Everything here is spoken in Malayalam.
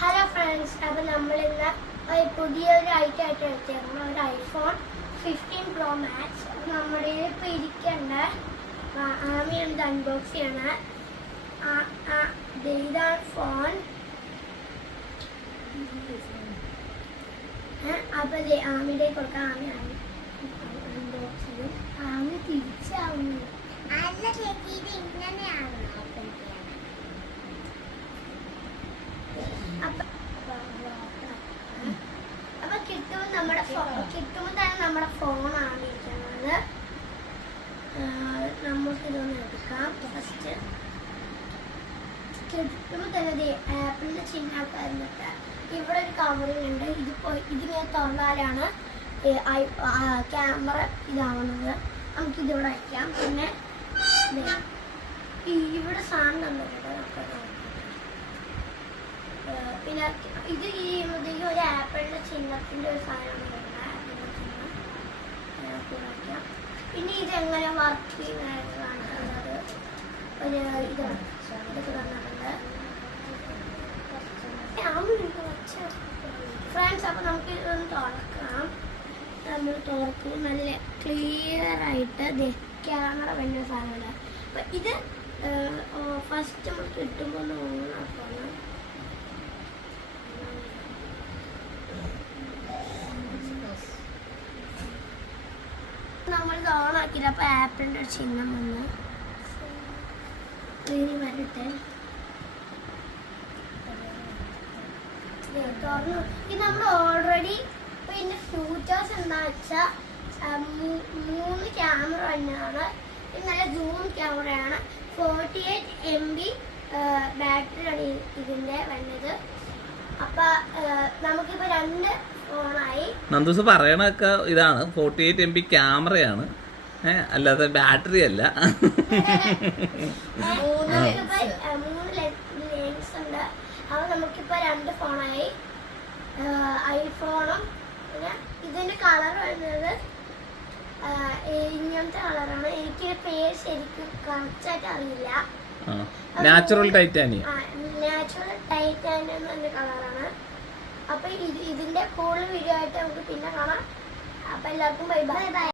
ഹലോ ഫ്രണ്ട്സ് അപ്പോൾ നമ്മൾ ഇന്ന് ഒരു പുതിയൊരു ഐറ്റം ആയിട്ട് എടുത്തിരുന്നു ഒരു ഐഫോൺ ഫിഫ്റ്റീൻ പ്രോ മാക്സ് നമ്മുടെ ഇപ്പോൾ ഇരിക്കേണ്ട. ആമി എന്ത് അൺബോക്സ് ചെയ്യണ? ഇതാണ് ഫോൺ അപ്പോൾ ദേ ആമിയുടെ കൊടുക്കാം. ആമി അൺബോക്സ് ചെയ്യും. ആമി തിരിച്ചാവുന്നു അല്ല ചേച്ചി ഓപ്പൺ ചെയ്യണം അപ്പൊ അപ്പൊ കിട്ടുമ്പോൾ തന്നെ നമ്മുടെ ഫോണാണ് ഇരിക്കുന്നത്. നമുക്ക് ഇതൊന്ന് എടുക്കാം. ഫസ്റ്റ് കിട്ടുമ്പോൾ തന്നെ ആപ്പിളിന്റെ ചിഹ്നമൊക്കെ ഇരുന്നിട്ട് ഇവിടെ ഒരു കവറിങ് ഉണ്ട്. ഇത് പോയി ഇതിങ്ങനെ തുറന്നാലാണ് ക്യാമറ ഇതാവുന്നത്. നമുക്ക് ഇതിവിടെ വയ്ക്കാം. പിന്നെ ഇവിടെ സാധനം തന്നിട്ടുണ്ട്. നമുക്ക് പിന്നെ ഇത് മുതൽ ഒരു ആപ്പിളിന്റെ ചിഹ്നത്തിന്റെ ഒരു സാധനമാണ്. ഏഹ് ഇതെങ്ങനെ ഇത് വർക്ക് ചെയ്യുന്നത് കാണിക്കുന്നത് ഒരു ഇത് ഇതൊക്കെ തന്നിട്ടുണ്ട് ഫ്രണ്ട്സ് അപ്പോൾ നമുക്ക് ഇതൊന്ന് തുറക്കാം. നമ്മൾ തുറക്കും. നല്ല ക്ലിയർ ആയിട്ട് ക്യാമറ വരുന്ന സാധനമാണ്. അപ്പം ഇത് ഫസ്റ്റ് നമ്മൾ കിട്ടുമ്പോൾ നമ്മൾ ഇത് ഓണാക്കിയത് അപ്പോൾ ആപ്പിളിന്റെ ഒരു ചിഹ്നം വന്നു. ഇനി വരട്ടെ. തുറന്നു. ഇത് നമ്മൾ ഓൾറെഡി പിന്നെ ഫ്യൂച്ചേഴ്സ് എന്താ വെച്ചാൽ മൂന്ന് ക്യാമറ തന്നെയാണ്. ഇത് നല്ല സൂം ക്യാമറയാണ് ഫോർട്ടി എയ്റ്റ് എം ബി ബാറ്ററിയാണ് അപ്പൊ ഏഹ്, നമുക്കിപ്പോ രണ്ട് ഫോണായി. നന്ദൂസ് പറയണൊക്കെ ഇതാണ്. ഫോർട്ടി എയ്റ്റ് എം ബി ക്യാമറയാണ്. ഏഹ് അല്ലാതെ ബാറ്ററി അല്ല. നമുക്കിപ്പോ ഏഹ്, മൂന്ന് ലെൻസ് ഉണ്ട്. അപ്പൊ നമുക്കിപ്പോ രണ്ട് ഫോണായി. ഐഫോണും പിന്നെ ഇതിന്റെ കളർ വരുന്നത് ഇങ്ങനത്തെ കളറാണ്. എനിക്ക് പേര് ശരിക്കും കറക്റ്റായിട്ട് അറിയില്ല. നാച്ചുറൽ ടൈറ്റാനിയം നാച്ചുറൽ ടൈറ്റാനിയം എന്ന കളറാണ്. അപ്പൊ ഇത് ഇതിന്റെ കൂടുതൽ വീഡിയോ ആയിട്ട് നമുക്ക് പിന്നെ കാണാം. അപ്പൊ എല്ലാവർക്കും ബൈ ബൈ